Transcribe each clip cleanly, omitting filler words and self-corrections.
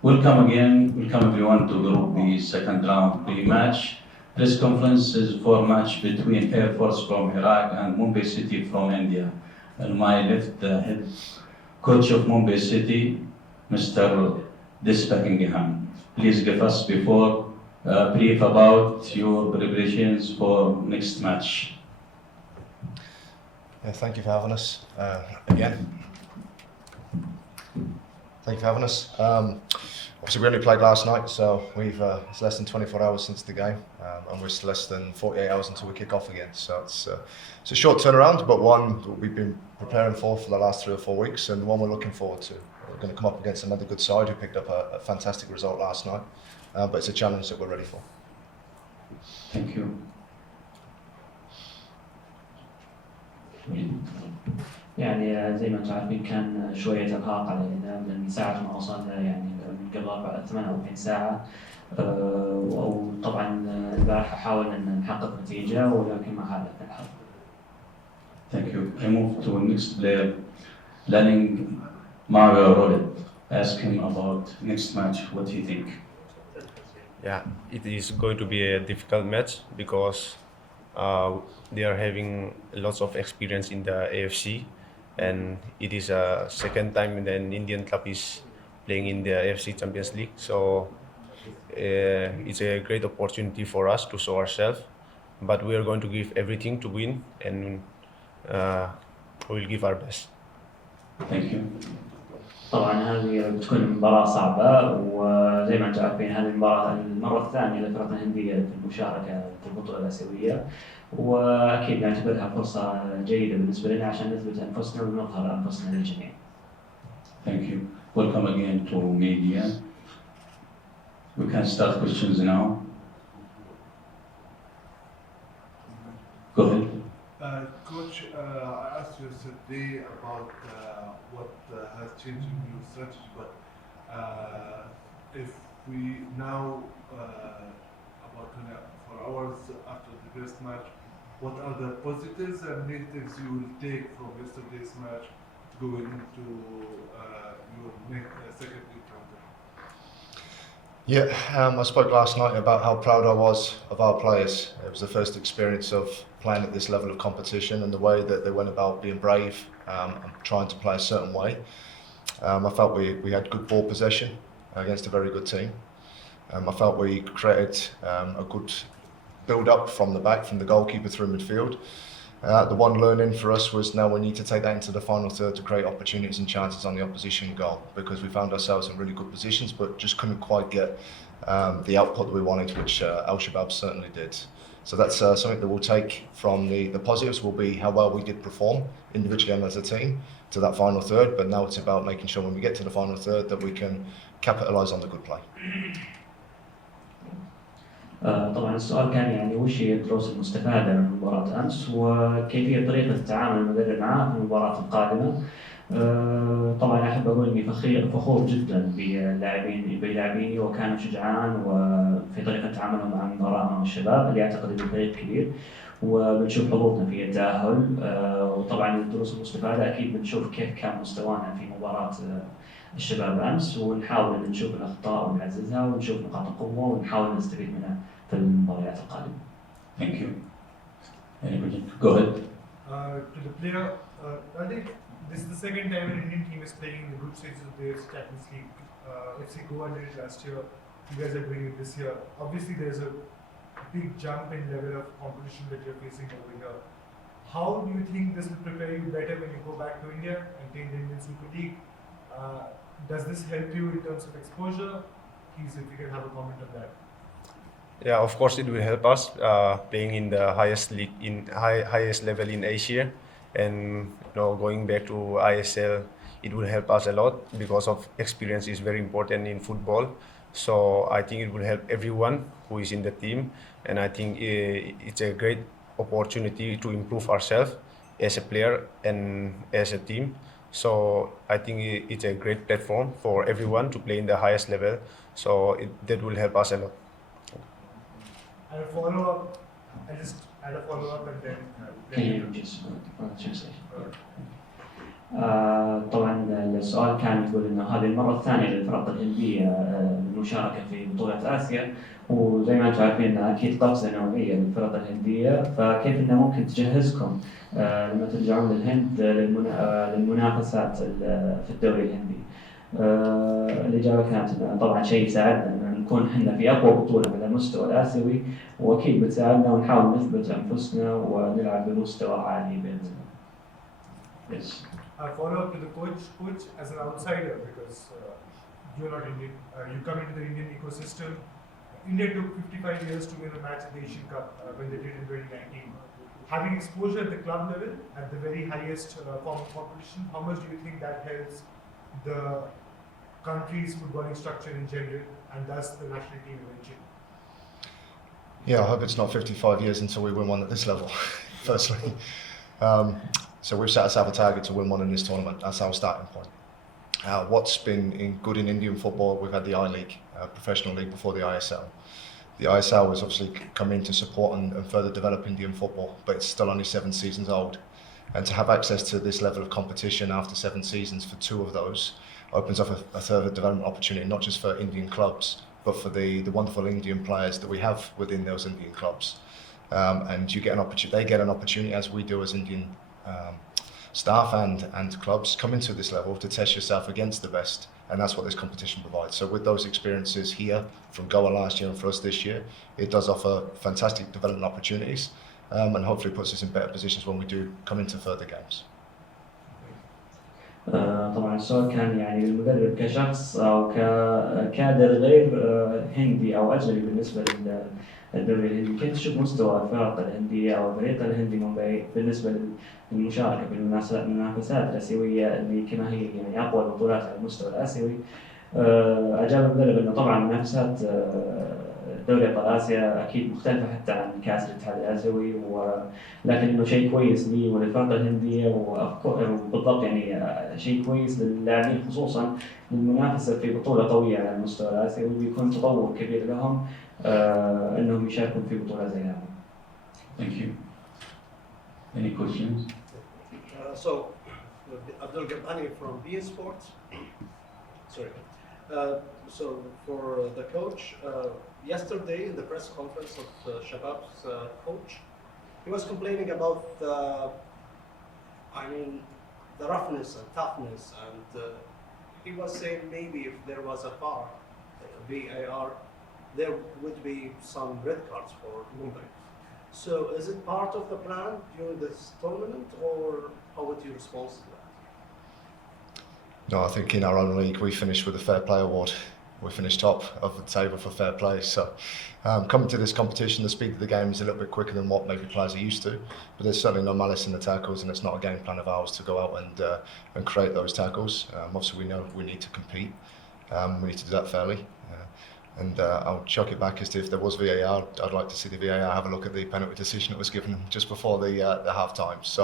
Welcome everyone to Group B second round pre-match. This conference is for match between Air Force from Iraq and Mumbai City from India. On my left, the head coach of Mumbai City, Mr. Des Buckingham. Please give us before brief about your preparations for next match. Yeah, thank you for having us again. Thank you for having us. Obviously, we only played last night, so it's less than 24 hours since the game, and we're less than 48 hours until we kick off again. So it's a short turnaround, but one that we've been preparing for the last 3 or 4 weeks, and one we're looking forward to. We're going to come up against another good side who picked up a fantastic result last night, but it's a challenge that we're ready for. Thank you. يعني زي ما انتم عارفين كان شوية إرهاق علينا من ساعة ما وصلنا يعني من قبل 48 ساعة وطبعا البارحة حاولنا أن نحقق نتيجة ولكن ما حالفنا الحظ. Thank you. I move to next player, Lanning Mario Rolet. Ask him about next match. What do you think? Yeah, it is going to be a difficult match because they are having lots of experience in the AFC, and it is a second time that an Indian club is playing in the AFC Champions League. So it's a great opportunity for us to show ourselves, but we are going to give everything to win, and we will give our best. Thank you. طبعا هذه بتكون مباراة صعبة وزي ما انتم عارفين هذه المرة الثانية للفرق الهندية في المشاركة في البطولة الآسيوية وأكيد نعتبرها فرصة جيدة بالنسبة لنا عشان نثبت أنفسنا ونظهر أنفسنا للجميع. Thank you. Welcome again to media. We can start questions now. Go ahead. Coach, I asked you yesterday about what has changed in your strategy, but if we now, about 24 hours after the first match, what are the positives and negatives you will take from yesterday's match going into your second encounter? Yeah, I spoke last night about how proud I was of our players. It was the first experience of playing at this level of competition and the way that they went about being brave and trying to play a certain way. I felt we had good ball possession against a very good team. I felt we created a good build-up from the back, from the goalkeeper through midfield. The one learning for us was now we need to take that into the final third to create opportunities and chances on the opposition goal, because we found ourselves in really good positions but just couldn't quite get the output that we wanted, which Al-Shabaab certainly did. So that's something that we'll take from the positives will be how well we did perform individually and as a team to that final third, but now it's about making sure when we get to the final third that we can capitalise on the good play. طبعا السؤال كان يعني وش هي الدروس المستفادة من مباراة أمس وكيفية طريقة التعامل المدرب معها في المباراة القادمة. طبعا أحب أقول إني فخور جدا بلاعبيني وكانوا شجعان وفي طريقة تعاملهم مع المباراة مع الشباب اللي أعتقد إنه فريق كبير وبنشوف حظوظنا في التأهل. وطبعا الدروس المستفادة أكيد بنشوف كيف كان مستوانا في مباراة الشباب أمس ونحاول أن نشوف الأخطاء ونعززها ونشوف نقاط القوة ونحاول نستفيد منها في المباريات القادمة. Thank you. Anybody? Go ahead. To the player, I think this is the second time an Indian team is playing in the group stages of the Champions League. FC Goa did it last year. You guys are doing it this year. Obviously, there's a big jump in level of competition that you're facing over here. How do you think this will prepare you better when you go back to India and play in the Indian Super League? Does this help you in terms of exposure? Please, if you can have a comment on that. Yeah, of course it will help us playing in the highest league highest level in Asia, and going back to ISL, it will help us a lot because of experience is very important in football. So I think it will help everyone who is in the team, and I think it's a great opportunity to improve ourselves as a player and as a team. So I think it's a great platform for everyone to play in the highest level. So that will help us a lot. And a follow-up, I just add a follow-up and then... Can you just translate? طبعا السؤال كان يقول انه هذه المره الثانيه للفرق الهنديه المشاركه في بطوله اسيا، وزي ما انتم عارفين اكيد قفزه نوعيه للفرق الهنديه، فكيف انه ممكن تجهزكم لما ترجعون للهند للمنافسات في الدوري الهندي؟ الإجابة كانت إنه طبعا شيء يساعدنا إن نكون إحنا في أقوى بطولة على المستوى الآسيوي، وأكيد بتساعدنا ونحاول نثبت أنفسنا ونلعب بمستوى عالي بإذن الله. Yes. A follow-up to the coach as an outsider, because you're not Indian, you come into the Indian ecosystem. India took 55 years to win a match at the Asian Cup when they did in 2019. Having exposure at the club level, at the very highest form of competition, how much do you think that helps the country's footballing structure in general, and thus the national team eventually? Yeah, I hope it's not 55 years until we win one at this level, firstly. So we've set ourselves a target to win one in this tournament. That's our starting point. What's been good in Indian football, we've had the I-League, professional league before the ISL. The ISL was obviously come in to support and further develop Indian football, but it's still only 7 seasons old. And to have access to this level of competition after 7 seasons for 2 of those opens up a further development opportunity, not just for Indian clubs, but for the wonderful Indian players that we have within those Indian clubs. And you get an opportunity, they get an opportunity, as we do as Indian staff and clubs, come into this level to test yourself against the best, and that's what this competition provides. So with those experiences here from Goa last year and for us this year, it does offer fantastic development opportunities, and hopefully puts us in better positions when we do come into further games. طبعا السؤال كان يعني للمدرب كشخص او ككادر غير هندي او اجنبي بالنسبه للدوري الهندي، كيف تشوف مستوى الفرق الهنديه او الفريق الهندي مومباي بالنسبه للمشاركه في المنافسات الاسيويه اللي كما هي يعني اقوى البطولات على المستوى الاسيوي؟ اجاب المدرب انه طبعا منافسات دوري ابطال اسيا اكيد مختلفه حتى عن كاس الاتحاد الاسيوي، ولكن انه شيء كويس لي وللفرق الهنديه وبالضبط يعني شيء كويس للاعبين خصوصا للمنافسه في بطوله قويه على المستوى الاسيوي، وبيكون تطور كبير لهم انهم يشاركون في بطوله زي هذه. Thank you. Any questions? So, Abdul Gabani from BS Sports. Sorry. So, for the coach, yesterday in the press conference of Shabab's coach, he was complaining about the roughness and toughness, and he was saying maybe if there was a VAR, there would be some red cards for Mumbai. So is it part of the plan during this tournament, or how would you respond to that? No, I think in our own league we finished with a fair play award. We finished top of the table for fair play. So coming to this competition, the speed of the game is a little bit quicker than what maybe players are used to. But there's certainly no malice in the tackles, and it's not a game plan of ours to go out and create those tackles. Obviously, we know we need to compete. We need to do that fairly. And I'll chuck it back as to if there was VAR, I'd like to see the VAR have a look at the penalty decision that was given just before the half time. So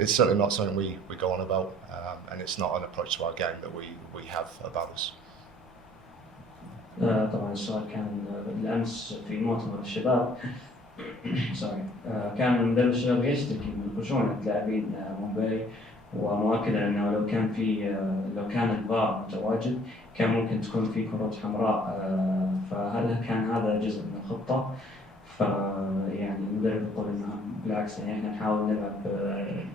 it's certainly not something we go on about, and it's not an approach to our game that we have about us. طبعا السؤال كان بالامس في مؤتمر الشباب سوري كان مدرب الشباب يشتكي من خشونه لاعبين مومباي، ومؤكدا انه لو كان الفار متواجد كان ممكن تكون في كرات حمراء، فهل كان هذا جزء من الخطه؟ فيعني المدرب يقول انه بالعكس يعني احنا نحاول نلعب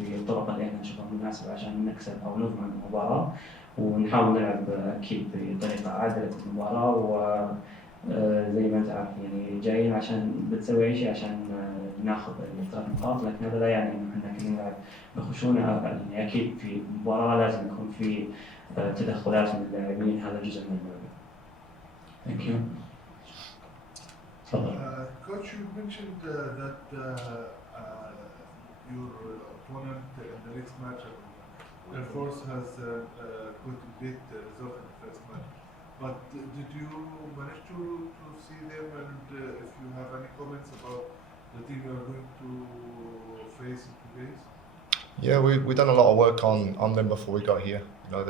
بالطرق اللي احنا نشوفها مناسبه عشان نكسب او نضمن المباراه، ونحاول نلعب اكيد بطريقه عادله في المباراه، وزي ما انت عارف يعني جايين عشان بتسوي اي شيء عشان ناخذ الثلاث نقاط، لكن هذا لا يعني انه احنا كنا نلعب بخشونه. يعني اكيد في مباراه لازم يكون في تدخلات من اللاعبين، هذا جزء من اللعبه. Thank you. Coach, you mentioned that your opponent in the next match, Air Force, has quite a bit result in the first match. But did you manage to see them, and if you have any comments about the team you are going to face in 2 days? Yeah, we've done a lot of work on them before we got here. You know,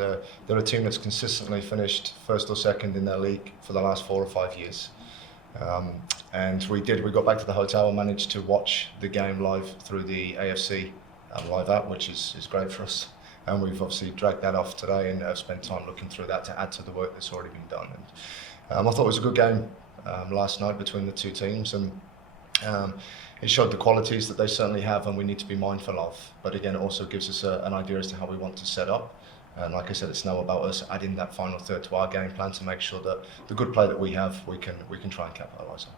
they're a team that's consistently finished first or second in their league for the last 4 or 5 years. And we got back to the hotel and managed to watch the game live through the AFC live app, which is great for us. and we've obviously dragged that off today and have spent time looking through that to add to the work that's already been done. And I thought it was a good game last night between the two teams, and it showed the qualities that they certainly have and we need to be mindful of. But again, it also gives us an idea as to how we want to set up. And like I said, it's now about us adding that final third to our game plan to make sure that the good play that we have, we can try and capitalise on.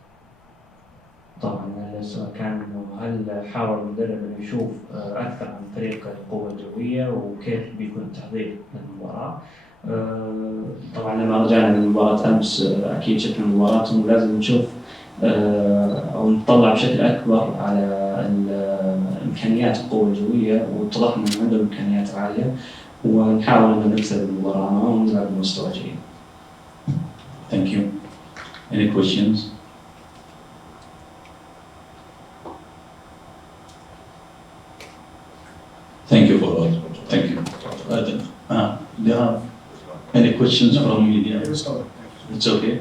طبعا السؤال كان انه هل حاول المدرب انه يشوف اكثر عن فريق القوة الجوية وكيف بيكون التحضير للمباراة. طبعا لما رجعنا من مباراة امس اكيد شفنا المباراة انه لازم نشوف او نطلع بشكل اكبر على امكانيات القوة الجوية، واتضح انه عندهم امكانيات عالية ونحاول انه نكسب المباراة معهم ونلعب بمستوى جيد. Thank you. Any questions? Thank you for all. Thank you. Do you have any questions from media? It's okay.